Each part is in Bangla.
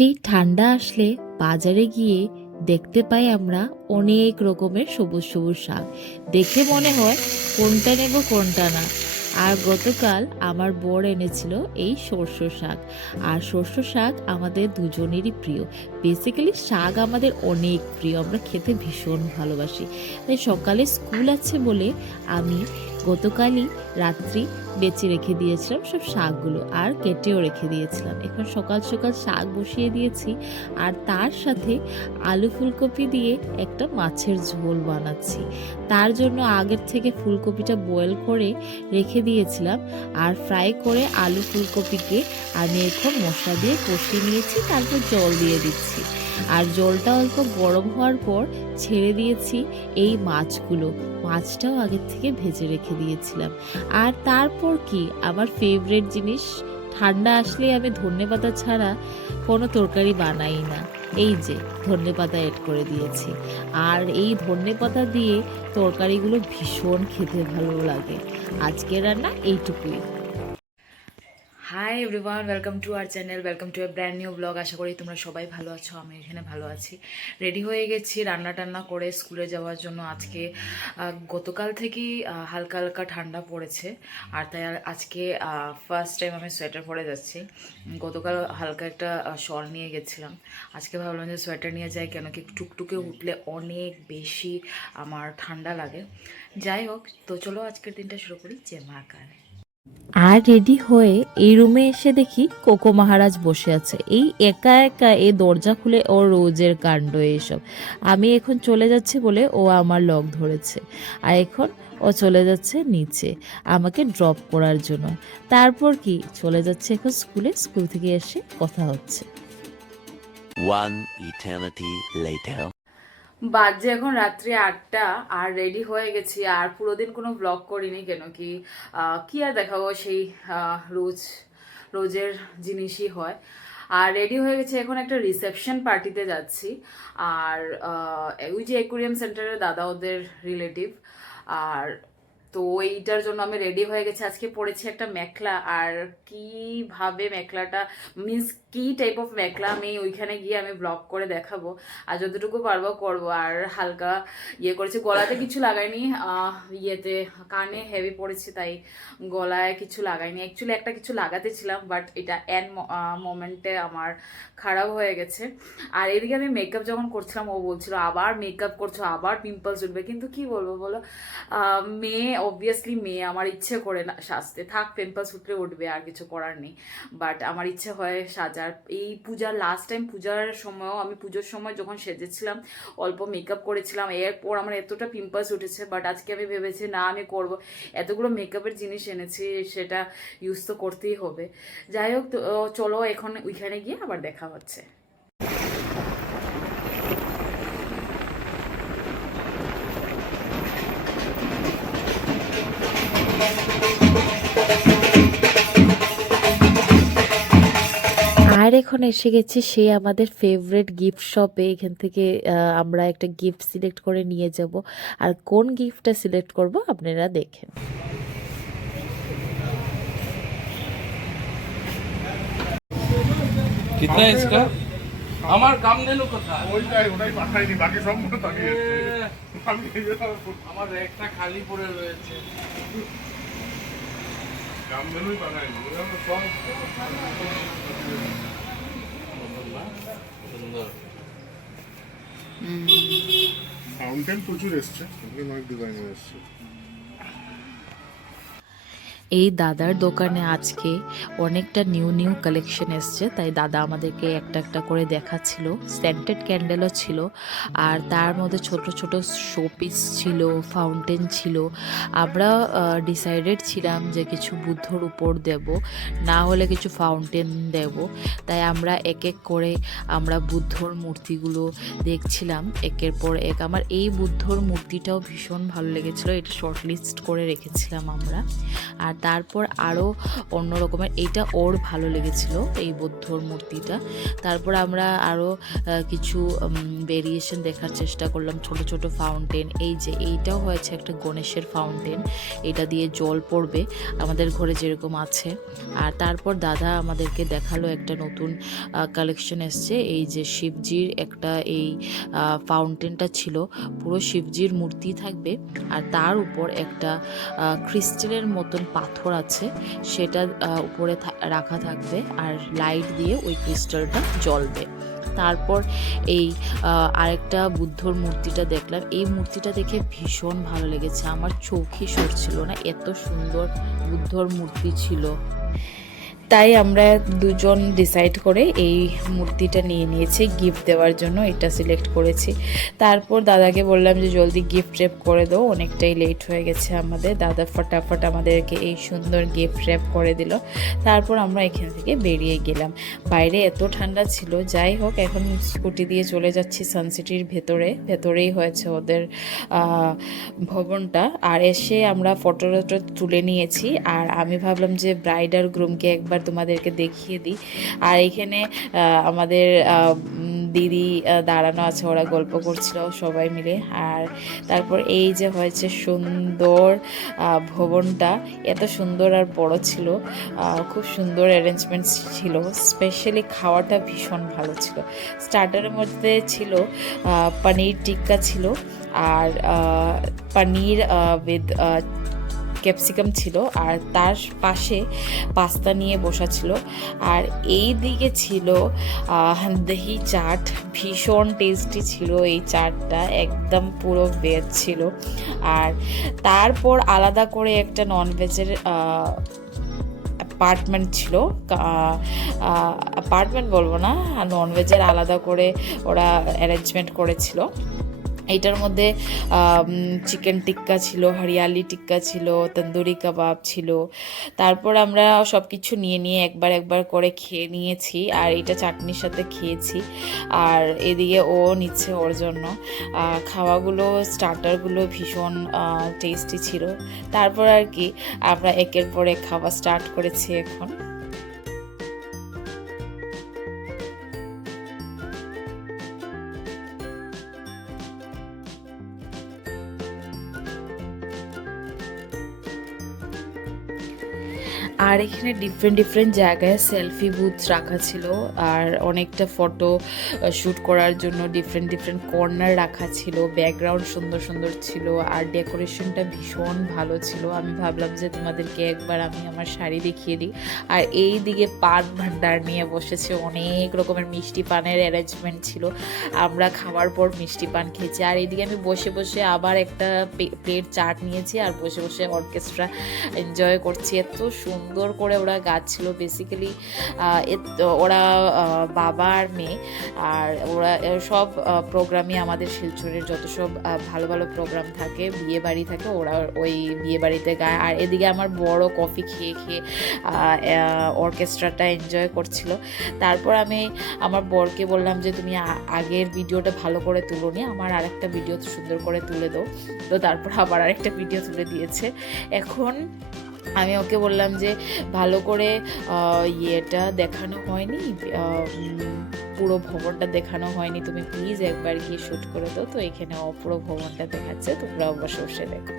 সেই ঠান্ডা আসলে বাজারে গিয়ে দেখতে পাই আমরা অনেক রকমের সবুজ সবুজ শাক। দেখে মনে হয় কোনটা নেব কোনটা না। আর গতকাল আমার বর এনেছিল এই সর্ষ শাক। আর সর্ষ শাক আমাদের দুজনেরই প্রিয়। বেসিক্যালি শাক আমাদের অনেক প্রিয়, আমরা খেতে ভীষণ ভালোবাসি। তাই সকালে স্কুল আছে বলে আমি গতকালই রাত্রি বেঁচে রেখে দিয়েছিলাম সব শাকগুলো, আর কেটেও রেখে দিয়েছিলাম। এখন সকাল সকাল শাক বসিয়ে দিয়েছি, আর তার সাথে আলু ফুলকপি দিয়ে একটা মাছের ঝোল বানাচ্ছি। তার জন্য আগের থেকে ফুলকপিটা বয়েল করে রেখে দিয়েছিলাম, আর ফ্রাই করে আলু ফুলকপিকে আমি এখন মশলা দিয়ে কষিয়ে নিয়েছি। তারপর জল দিয়ে দিচ্ছি, আর জলটা অল্প গরম হওয়ার পর ছেড়ে দিয়েছি এই মাছগুলো। মাছটাও আগের থেকে ভেজে রেখে দিয়েছিলাম। আর তারপর কি, আমার ফেভারিট জিনিস, ঠান্ডা আসলে আমি ধনেপাতা ছাড়া কোনো তরকারি বানাই না। এই যে ধনেপাতা এড করে দিয়েছি, আর এই ধনেপাতা দিয়ে তরকারিগুলো ভীষণ খেতে ভালো লাগে। আজকের রান্না এইটুকুই। Hi everyone, welcome to our channel, welcome to a brand new blog. আশা করি তোমরা সবাই ভালো আছো, আমি এখানে ভালো আছি। রেডি হয়ে গেছি রান্না টান্না করে স্কুলে যাওয়ার জন্য। আজকে গতকাল থেকেই হালকা হালকা ঠান্ডা পড়েছে, আর তাই আজকে ফার্স্ট টাইম আমি সোয়েটার পরে যাচ্ছি। গতকাল হালকা একটা শল নিয়ে গেছিলাম, আজকে ভাবলাম যে সোয়েটার নিয়ে যাই, কেন কি টুকটুকে উঠলে অনেক বেশি আমার ঠান্ডা লাগে। যাই হোক, তো চলো আজকের দিনটা শুরু করি। যে মা কার আর রেডি হয়ে এই রুমে এসে দেখি কোকো মহারাজ বসে আছে। এই একা একা এই দরজা খুলে ওর রোজের কাণ্ড এইসব। আমি এখন চলে যাচ্ছি বলে ও আমার লক ধরেছে, আর এখন ও চলে যাচ্ছে নিচে আমাকে ড্রপ করার জন্য। তারপর কি চলে যাচ্ছে এখন স্কুলে, স্কুল থেকে এসে কথা হচ্ছে। One eternity later. বাজে এখন রাত্রি 8টা, আর রেডি হয়ে গেছি। আর পুরো দিন কোনো ব্লগ করিনি, কেন কি কি আর দেখাবো, সেই রোজ রোজের জিনিসই হয়। আর রেডি হয়ে গেছে, এখন একটা রিসেপশন পার্টিতে যাচ্ছি। আর ওই যে অ্যাকুরিয়াম সেন্টারের দাদা, ওদের রিলেটিভ। আর তো এইটার জন্য আমি রেডি হয়ে গেছি। আজকে পরেছি একটা মেখলা, আর কিভাবে মেখলাটা, মিন্স কি টাইপ অফ মেখলা, আমি ওইখানে গিয়ে আমি ব্লগ করে দেখাবো, আর যতটুকু পারবো করবো। আর হালকা ইয়ে করেছি, গলাতে কিছু লাগাইনি, ইয়েতে কানে হেভি পড়েছি, তাই গলায় কিছু লাগাইনি। অ্যাকচুয়ালি একটা কিছু লাগাতে ছিলাম, বাট এটা এন মোমেন্টে আমার খারাপ হয়ে গেছে। আর এদিকে আমি মেকআপ যখন করছিলাম, ও বলছিল আবার মেকআপ করছো, আবার পিম্পলস উঠবে। কিন্তু কি বলবো বলো, মেয়ে, অবভিয়াসলি মেয়ে, আমার ইচ্ছে করে না সাজতে, থাক পিম্পলস উঠলে উঠবে, আর কিছু করার নেই। বাট আমার ইচ্ছে হয় সাজার। এই পূজার লাস্ট টাইম, পূজার সময়ও আমি, পুজোর সময় যখন সেজেছিলাম অল্প মেকআপ করেছিলাম, এরপর আমার এতটা পিম্পলস উঠেছে। বাট আজকে আমি ভেবেছি না, আমি করব। এতগুলো মেকআপের জিনিস এনেছি, সেটা ইউজ তো করতেই হবে। যাই হোক, তো চলো এখন ওইখানে গিয়ে আবার দেখা হচ্ছে। আর এখন এসে গেছি সেই আমাদের ফেভারিট গিফট শপে। এখান থেকে আমরা একটা গিফট সিলেক্ট করে নিয়ে যাব, আর কোন গিফটটা সিলেক্ট করব আপনারা দেখেন। कितना है इसका? আমার কাম নেলো কোথায়? ওটাই পাঠাইনি, বাকি সব মনে তাকিয়ে আমি আমার একটা খালি পড়ে রয়েছে। কাম মেনুই পাঠাইনি, সব সুন্দর। ফাউন্টেন প্রচুর এসছে, অনেক ডিজাইনের এসছে। এই দাদার দোকানে আজকে অনেকটা নিউ নিউ কালেকশন এসছে, তাই দাদা আমাদেরকে একটা একটা করে দেখাচ্ছিল। সেন্টেড ক্যান্ডেলও ছিল, আর তার মধ্যে ছোট ছোট শোপিস ছিল, ফাউন্টেন ছিল। আমরা ডিসাইডেড ছিলাম যে কিছু বুদ্ধর উপর দেব, না হলে কিছু ফাউন্টেন দেব। তাই আমরা এক এক করে আমরা বুদ্ধর মূর্তিগুলো দেখছিলাম একের পর এক। আমার এই বুদ্ধর মূর্তিটাও ভীষণ ভালো লেগেছিলো, এটা শর্ট লিস্ট করে রেখেছিলাম আমরা। আর তারপর আরও অন্য রকমের, এইটা ওর ভালো লেগেছিল এই বুদ্ধর মূর্তিটা। তারপর আমরা আরও কিছু ভেরিয়েশন দেখার চেষ্টা করলাম, ছোট ছোট ফাউন্টেন। এই যে এইটাও হয়েছে একটা গণেশের ফাউন্টেন, এটা দিয়ে জল পড়বে আমাদের ঘরে যেরকম আছে। আর তারপর দাদা আমাদেরকে দেখালো একটা নতুন কালেকশন এসছে, এই যে শিবজির একটা এই ফাউন্টেনটা ছিল, পুরো শিবজির মূর্তি থাকবে আর তার উপর একটা ক্রিস্টালের মতন পাথর আছে, সেটা উপরে রাখা থাকবে আর লাইট দিয়ে ওই ক্রিস্টালটা জ্বলবে। তারপর এই আরেকটা বুদ্ধর মূর্তিটা দেখলাম, এই মূর্তিটা দেখে ভীষণ ভালো লেগেছে, আমার চোখই সরছিল না, এত সুন্দর বুদ্ধর মূর্তি ছিল। তাই আমরা দুজন ডিসাইড করে এই মূর্তিটা নিয়ে নিয়েছি গিফট দেওয়ার জন্য, এটা সিলেক্ট করেছি। তারপর দাদাকে বললাম যে জলদি গিফট র্যাপ করে দাও, অনেকটাই লেট হয়ে গেছে আমাদের। দাদা ফটাফট আমাদেরকে এই সুন্দর গিফট র্যাপ করে দিল। তারপর আমরা এখান থেকে বেরিয়ে গেলাম। বাইরে এত ঠান্ডা ছিল, যাই হোক এখন স্কুটি দিয়ে চলে যাচ্ছি সানসিটির ভেতরেই হয়েছে ওদের ভবনটা। আর এসে আমরা ফটো তুলে নিয়েছি, আর আমি ভাবলাম যে ব্রাইড আর গ্রুমকে একবার তোমাদেরকে দেখিয়ে দিই। আর এখানে আমাদের দিদি দাঁড়ানো আছে, ওরা গল্প করছিল সবাই মিলে। আর তারপর এই যে হয়েছে সুন্দর ভবনটা, এত সুন্দর আর বড় ছিল, খুব সুন্দর অ্যারেঞ্জমেন্ট ছিল, স্পেশালি খাওয়াটা ভীষণ ভালো ছিল। স্টার্টারের মধ্যে ছিল পনির টিক্কা ছিল, আর পনির উইথ ক্যাপসিকাম ছিল, আর তার পাশে পাস্তা নিয়ে বসা ছিল। আর এই দিকে ছিল দহি চাট, ভীষণ টেস্টি ছিল এই চাটটা, একদম পুরো ভেজ ছিল। আর তারপর আলাদা করে একটা ননভেজের অ্যাপার্টমেন্ট ছিল, অ্যাপার্টমেন্ট বলবো না, ননভেজের আলাদা করে ওরা অ্যারেঞ্জমেন্ট করেছিল। এইটার মধ্যে চিকেন টিক্কা ছিল, হরিয়ালি টিক্কা ছিল, তন্দুরি কাবাব ছিল। তারপর আমরা সব কিছু নিয়ে একবার করে খেয়ে নিয়েছি, আর এটা চাটনির সাথে খেয়েছি। আর এদিকে ও নিচ্ছে ওর জন্য খাওয়াগুলো, স্টার্টারগুলো ভীষণ টেস্টি ছিল। তারপর আর কি আমরা একের পর এক খাওয়া স্টার্ট করেছি এখন। আর এখানে ডিফারেন্ট জায়গায় সেলফি বুথ রাখা ছিল, আর অনেকটা ফটো শ্যুট করার জন্য ডিফারেন্ট কর্নার রাখা ছিল, ব্যাকগ্রাউন্ড সুন্দর ছিল, আর ডেকোরেশনটা ভীষণ ভালো ছিল। আমি ভাবলাম যে তোমাদেরকে একবার আমি আমার শাড়ি দেখিয়ে দিই। আর এই দিকে পান ভান্ডার নিয়ে বসেছে, অনেক রকমের মিষ্টি পানের অ্যারেঞ্জমেন্ট ছিল, আমরা খাওয়ার পর মিষ্টি পান খেয়েছি। আর এইদিকে আমি বসে আবার একটা প্লেট চাট নিয়েছি, আর বসে অর্কেস্ট্রা এনজয় করছি। এত সুন্দর করে ওরা গাচ্ছিল, বেসিক্যালি ওরা বাবা আর মেয়ে, আর ওরা সব প্রোগ্রামই আমাদের শিলচরের যত সব ভালো প্রোগ্রাম থাকে, বিয়ে বাড়ি থাকে, ওরা ওই বিয়ে বাড়িতে গায়। আর এদিকে আমার বড় কফি খেয়ে অর্কেস্ট্রাটা এনজয় করছিল। তারপর আমি আমার বরকে বললাম যে তুমি আগের ভিডিওটা ভালো করে তুলো নি, আমার আরেকটা ভিডিও সুন্দর করে তুলে দাও। তো তারপর আবার আরেকটা ভিডিও তুলে দিয়েছে। এখন আমি ওকে বললাম যে ভালো করে ইয়েটা দেখানো হয়নি, পুরো ভবনটা দেখানো হয়নি, তুমি প্লিজ একবার গিয়ে শ্যুট করে দাও। তো এখানে পুরো ভবনটা দেখাচ্ছে, তোমরা বসে দেখো।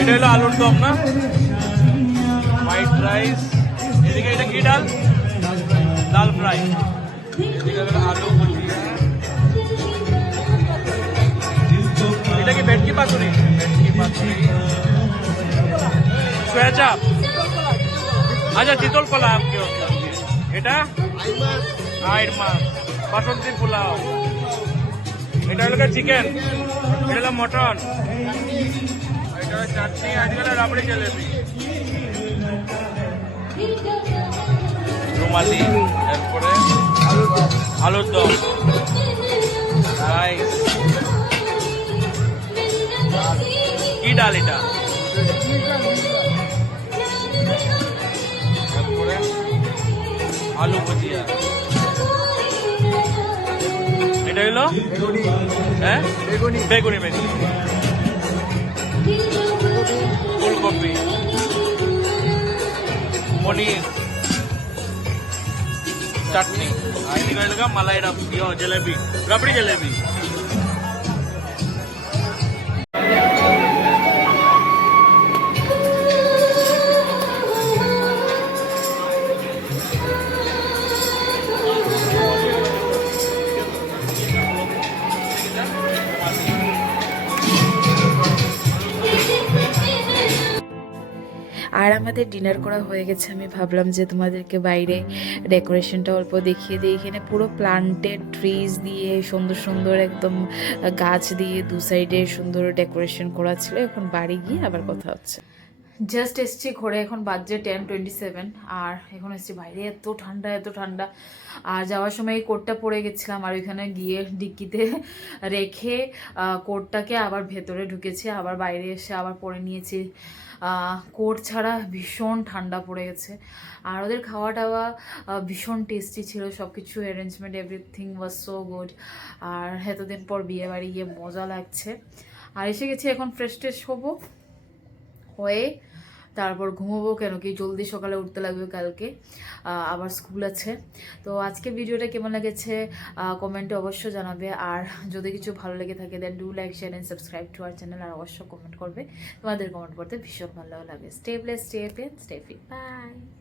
এটা হলো আলুর দম না, হোয়াইট রাইস, এদিকে এটা কি ডাল, ডাল ফ্রাই, এদিকে হলো আলু ভুজিয়া, এটা কি ভেটকি পাতুরি, সোয়া চাপ, আচ্ছা চিতল কলা, আপনি এটা আইর মাছ, বাসন্তী পোলাও, এটা হলো চিকেন, এটা হলো মটন, এটা হলো চাটনি, আজকে হলো রাবড়ি জলেবি, রুমালি, তারপরে আলুর দম, রাইস। কি ডাল এটা? তারপরে আলু ভুজিয়া, এটা হলো হ্যাঁ বেগুনি, বেগুনি ফুলকপি, পনির, চাটনি, আর এদিকে হলো মালাই জলেবি, রাবড়ি জলেবি। আর আমাদের ডিনার করা হয়ে গেছে। আমি ভাবলাম যে তোমাদেরকে বাইরে ডেকোরেশনটা অল্প দেখিয়ে দিই। এখানে পুরো প্লান্টেড ট্রিজ দিয়ে সুন্দর সুন্দর একদম গাছ দিয়ে দু সাইডে সুন্দর ডেকোরেশন করা ছিল। এখন বাড়ি গিয়ে আবার কথা হচ্ছে। জাস্ট এসছি ঘরে, এখন বাজে 10:27 আর এখন এসছি বাইরে, এত ঠান্ডা এত ঠান্ডা। আর যাওয়ার সময় এই কোটটা পরে গেছিলাম আর ওইখানে গিয়ে ডিক্কিতে রেখে কোটটাকে আবার ভেতরে ঢুকেছি, আবার বাইরে এসে আবার পরে নিয়েছি। কোট ছাড়া ভীষণ ঠান্ডা পড়ে গেছে। আর ওদের খাওয়া টাওয়া ভীষণ টেস্টি ছিল, সব কিছু arrangement everything was so good. আর এতদিন পর বিয়ে বাড়ি গিয়ে মজা লাগছে। আর এসে গেছি, এখন ফ্রেশ ট্রেশ হবো, হয়ে তারপর ঘুমোবো, কেন কি জলদি সকালে উঠতে লাগবে, কালকে আবার স্কুল আছে। তো আজকে ভিডিওটা কেমন লেগেছে কমেন্টে অবশ্যই জানাবে। আর যদি কিছু ভালো লেগে থাকে then do like share and subscribe to our channel. আর অবশ্যই কমেন্ট করবে, তোমাদের কমেন্ট করতে ভীষণ ভালো লাগে। Stay blessed, stay healthy, stay fit, by.